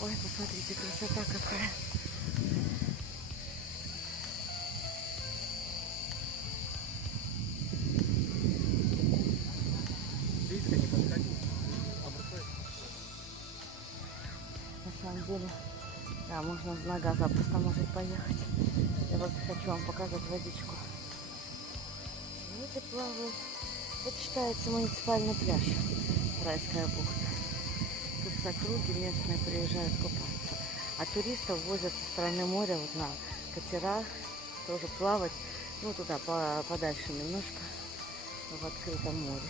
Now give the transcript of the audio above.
Ой, посмотрите, красота какая. Близко не подходи. На самом деле, да, можно нога запросто может поехать. Я вот хочу вам показать водичку. Люди плавают. Это считается муниципальный пляж. Райская бухта. Тут с округи местные приезжают купаться. А туристов возят со стороны моря вот на катерах тоже плавать. Ну, туда подальше немножко, в открытом море.